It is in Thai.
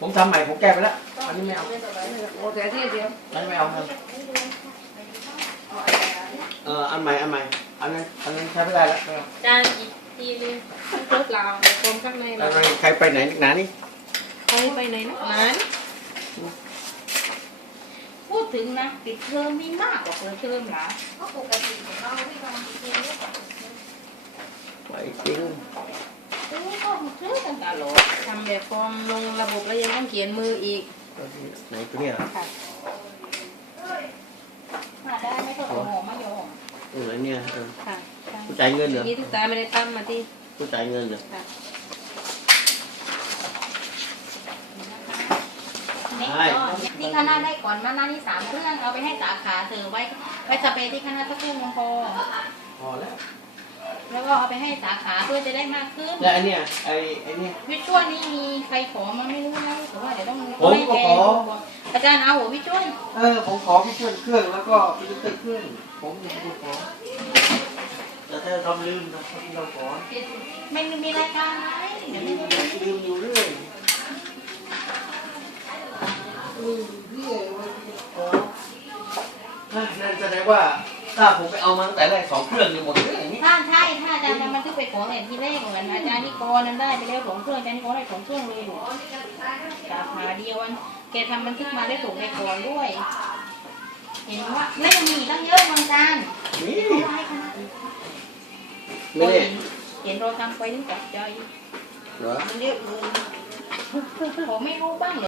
ผมทำใหม่ผมแก้ไปแล้ว อันนี้ไม่เอาโอ้แต่ที่เดียวอันนี้ไม่เอาครับเอออันใหม่อันใหม่ อันนั้นอันนั้นใช้ไม่ได้แล้วไม่เอาจานอีกทีนึงครบเรากลมข้างในแล้เราวใครไปไหนหนานี่ใครไปไหนนะนั้นพูดถึงนะปิดเทอมมีมากกว่าเปิดเทอมเหรอเพราะปกติของเราที่เราเรียนเนี่ยไปจริง โอ้ก็ซื้อกันตลอด ทำแบบฟอร์มลงระบบแล้วยังต้องเขียนมืออีกไหนตัวเนี้ยเหรอค่ะมาได้ไม่ต้องเอาหอมมายอมเอออันเนี้ยเออค่ะผู้จ่ายเงินเหรอนี่ทุกตาไม่ได้ตั้มมาที่ผู้จ่ายเงินเหรอค่ะนี่ก็ที่คณะได้ก่อนมาหน้านี่สามเครื่องเอาไปให้สาขาเธอไว้ไว้สเปรย์ที่คณะสักเครื่องหนึงพอพอแล้วแล้ว ก็เอาไปให้สาขาเพื่อจะได้มากขึ้นแล้วอันเนี้ยไอ้ไอ้เนี้ยวิชวลนี่มีใครขอมาไม่รู้นะแต่ว่าเดี๋ยวต้องผมก็ขอ อาจารย์เอาหัววิชวลเออผมขอพี่เพื่อนเครื่องแล้วก็พี่เพื่อนเครื่องผมยังไม่ได้ขอแต่ถ้าทำลืมนะทำเราขอไม่มีรายการไหมเดี๋ยวไม่รู้ลืมอยู่เรื่อยลืมเรื่อยว่าจะขออะนั่นแสดงว่าถ้าผมไปเอามาตั้งแต่แรกสองเครื่องนี่หมดเลย ของเนี่ยที่แรกเหมือนอาจารย์นิกรนั้นได้ไปแล้วสองเครื่องอาจารย์นิกรได้สองเครื่องเลยหนูสาขาเดียวอันแกทำบันทึกมาได้ส่งในก่อนด้วย เห็นว่าแล้วยังมีอีกตั้งเยอะบางการนี่เขาให้คณะไม่ได้เห็นเราทำไปถึงกับใจเหรอมันเยอะเลยผมไม่รู้บ้างเหรอ